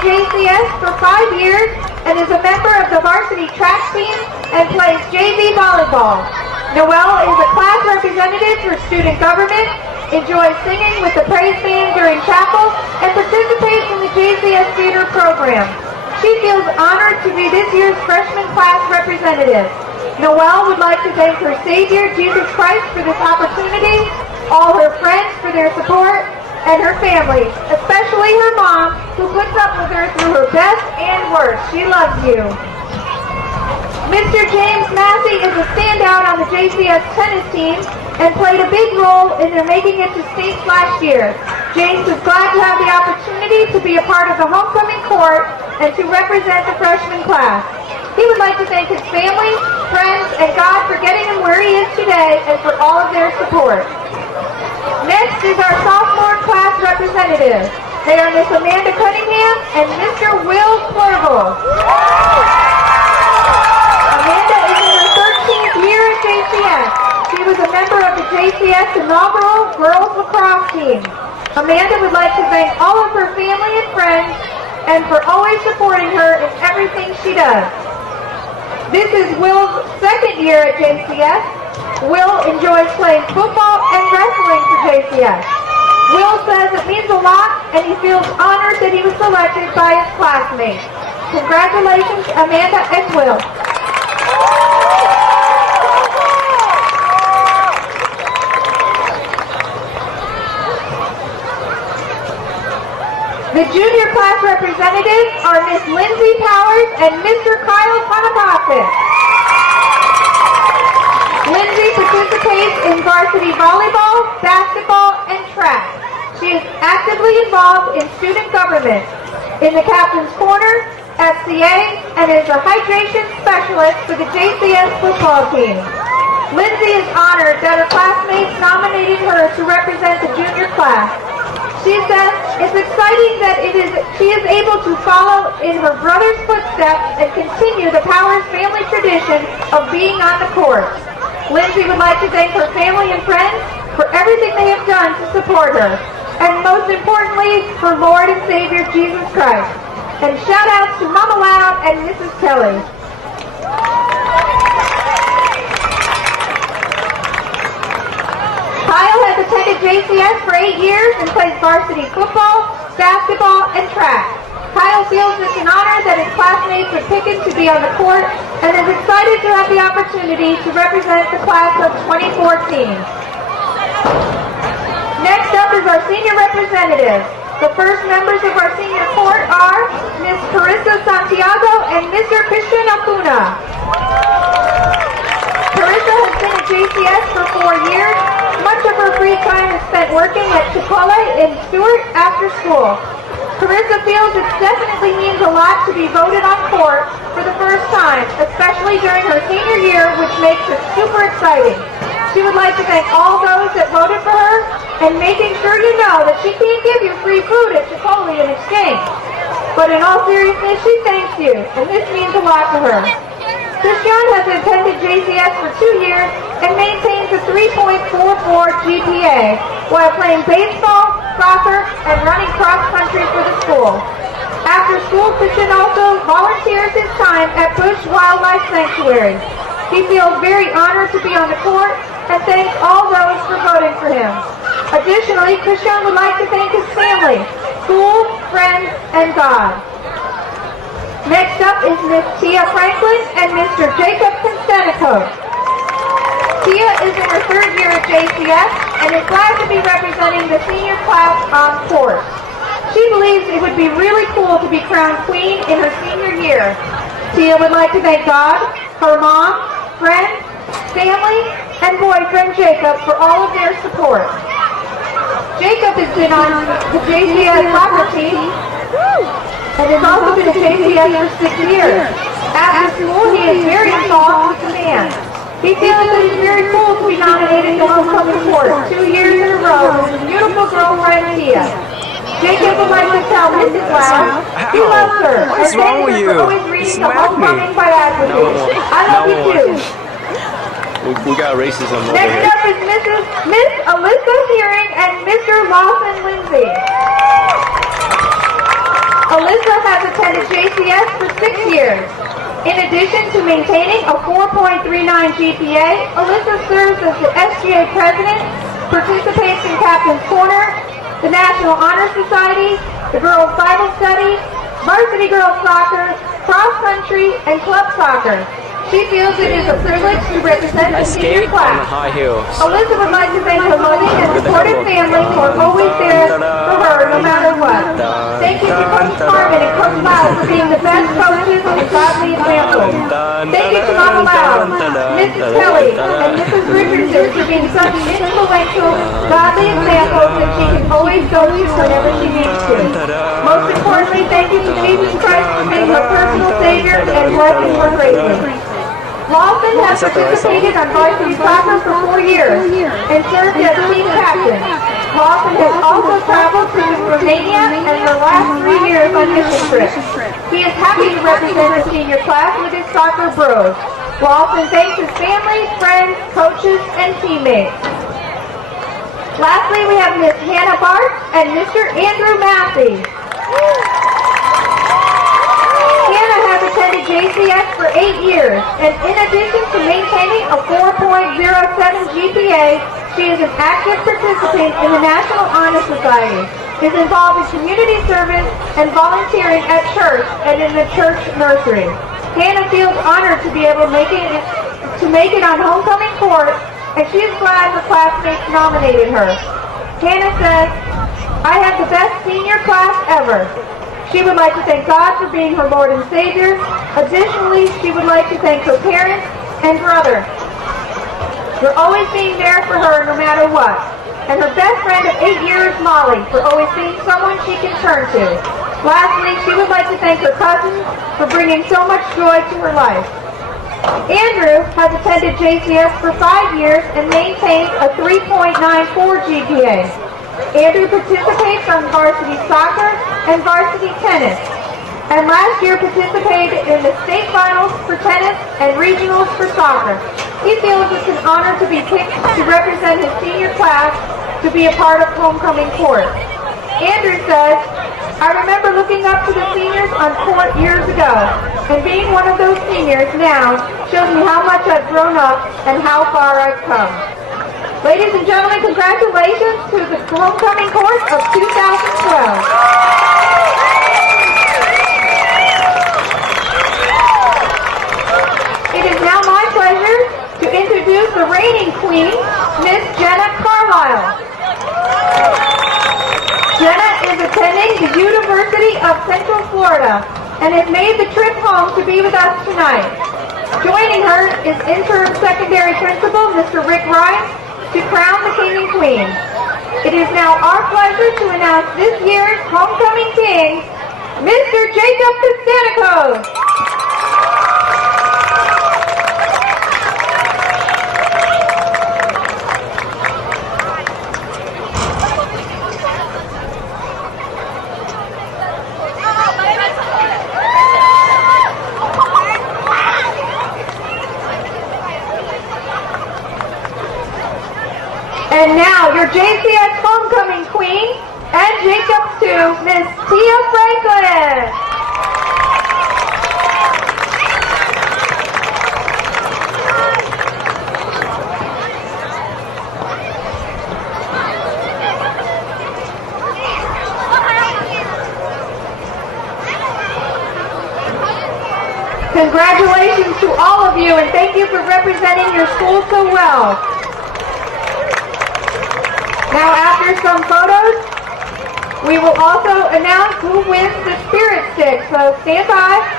JCS for 5 years and is a member of the varsity track team and plays JV volleyball. Noel is a class representative for student government, enjoys singing with the praise band during chapel, and participates in the JCS theater program. She feels honored to be this year's freshman class representative. Noel would like to thank her Savior, Jesus Christ, for this opportunity, all her friends for their support, and her family, especially her mom, who puts up with her through her best and worst. She loves you. Mr. James Massie is a standout on the JCS tennis team and played a big role in their making it to states last year. James is glad to have the opportunity to be a part of the homecoming court and to represent the freshman class. He would like to thank his family, friends, and God for getting him where he is today and for all of their support. Next is our sophomore class representatives. They are Miss Amanda Cunningham and Mr. Will Clervill. Amanda is in her 13th year at JCS. She was a member of the JCS inaugural girls lacrosse team. Amanda would like to thank all of her family and friends and for always supporting her in everything she does. This is Will's second year at JCS. Will enjoys playing football and wrestling for JCS. Will says it means a lot and he feels honored that he was selected by his classmates. Congratulations, Amanda and Will. The junior class representatives are Miss Lindsey Powers and Mr. Konopasek. Lindsey participates in varsity volleyball, basketball, and track. She is actively involved in student government, in the captain's corner, FCA, and is a hydration specialist for the JCS football team. Lindsey is honored that her classmates nominated her to represent the junior class. She says it's exciting that she is able to follow in her brother's footsteps and continue the Powers family tradition of being on the court. Lindsey would like to thank her family and friends for everything they have done to support her, and most importantly, her Lord and Savior, Jesus Christ. And shout outs to Mama Loud and Mrs. Kelly. Kyle has attended JCS for 8 years and plays varsity football, basketball, and track. Kyle feels it's an honor that his classmates would pick him to be on the court and is excited to have the opportunity to represent the class of 2014. Next up is our senior representatives. The first members of our senior court are Miss Karissa Santiago and Mr. Cristian Acuna. Karissa has been at JCS for 4 years. Much of her free time is spent working at Chipotle in Stewart after school. Karissa feels it definitely means a lot to be voted on court for the first time, especially during her senior year, which makes it super exciting. She would like to thank all those that voted for her and making sure you know that she can't give you free food at Chipotle in exchange. But in all seriousness, she thanks you, and this means a lot to her. Cristian has attended JCS for 2 years and maintains a 3.44 GPA while playing baseball, soccer, and running cross-country for the school. After school, Cristian also volunteers his time at Bush Wildlife Sanctuary. He feels very honored to be on the court and thanks all those for voting for him. Additionally, Cristian would like to thank his family, school, friends, and God. Next up is Miss Tia Franklin and Mr. Jacob Constantakos. Tia is in her 3rd year at JCS and is glad to be representing the senior class on court. She believes it would be really cool to be crowned queen in her senior year. Tia would like to thank God, her mom, friends, family, and boyfriend Jacob for all of their support. Jacob has been on the JCS soccer team and has also been at JCS for 6 years. After school, he is very involved with the band. He feels that it's very cool to be nominated to homecoming court 2 years in a row with his beautiful girlfriend, Tia. Jacob would like to tell Mrs. Loud he loves her and thanks her for always reading the homecoming biography. I love you too. We got racism over Next here. up is Miss Alyssa Hearing and Mr. Lawson Lindsey. Alyssa has attended JCS for 6 years. In addition to maintaining a 4.39 GPA, Alyssa serves as the SGA president, participates in Captain's Corner, the National Honor Society, the Girls Bible Study, varsity girls soccer, cross country, and club soccer. She feels it is a privilege to represent the senior class. Alyssa would like to thank her loving and supportive family who are always there for her no matter what. Thank you to Coach Carmen and Coach Lau for being the best coaches and godly examples. Thank you to Mama Lau, Mrs. Kelly, and Mrs. Richardson for being such influential, godly examples that she can always go to whenever she needs to. Most importantly, thank you to Jesus Christ for being her personal Savior and blessing her greatly. Lawson has participated on varsity soccer for 4 years and served as team captain. Lawson has also traveled to Romania and the last 3 years on mission trips. He is happy to represent the senior class with his soccer bros. Lawson thanks his family, friends, coaches, and teammates. Lastly, we have Miss Hannah Bartz and Mr. Andrew Massie. Hannah has attended JCS for 8 years, and in addition to maintaining a 4.07 GPA, she is an active participant in the National Honor Society, is involved in community service and volunteering at church and in the church nursery. Hannah feels honored to be able to make it on homecoming court, and she is glad her classmates nominated her. Hannah says, "I have the best senior class ever." She would like to thank God for being her Lord and Savior. Additionally, she would like to thank her parents and brother for always being there for her no matter what. And her best friend of 8 years, Molly, for always being someone she can turn to. Lastly, she would like to thank her cousins for bringing so much joy to her life. Andrew has attended JCS for 5 years and maintains a 3.94 GPA. Andrew participates on varsity soccer and varsity tennis, and last year participated in the state finals for tennis and regionals for soccer. He feels it's an honor to be picked to represent his senior class to be a part of homecoming court. Andrew says, "I remember looking up to the seniors on court years ago, and being one of those seniors now shows me how much I've grown up and how far I've come." Ladies and gentlemen, congratulations to the homecoming court of 2012. It is now my pleasure to introduce the reigning queen, Miss Jenna Carlisle. Jenna is attending the University of Central Florida and has made the trip home to be with us tonight. Joining her is interim secondary principal, Mr. Rick Rice, to crown the king and queen. It is now our pleasure to announce this year's homecoming king, Mr. Jacob Konstantakos. And now, your JCS homecoming queen, and Jacob's to Miss Tia Franklin. Congratulations to all of you, and thank you for representing your school so well. Now, after some photos, we will also announce who wins the Spirit Stick. So stand by.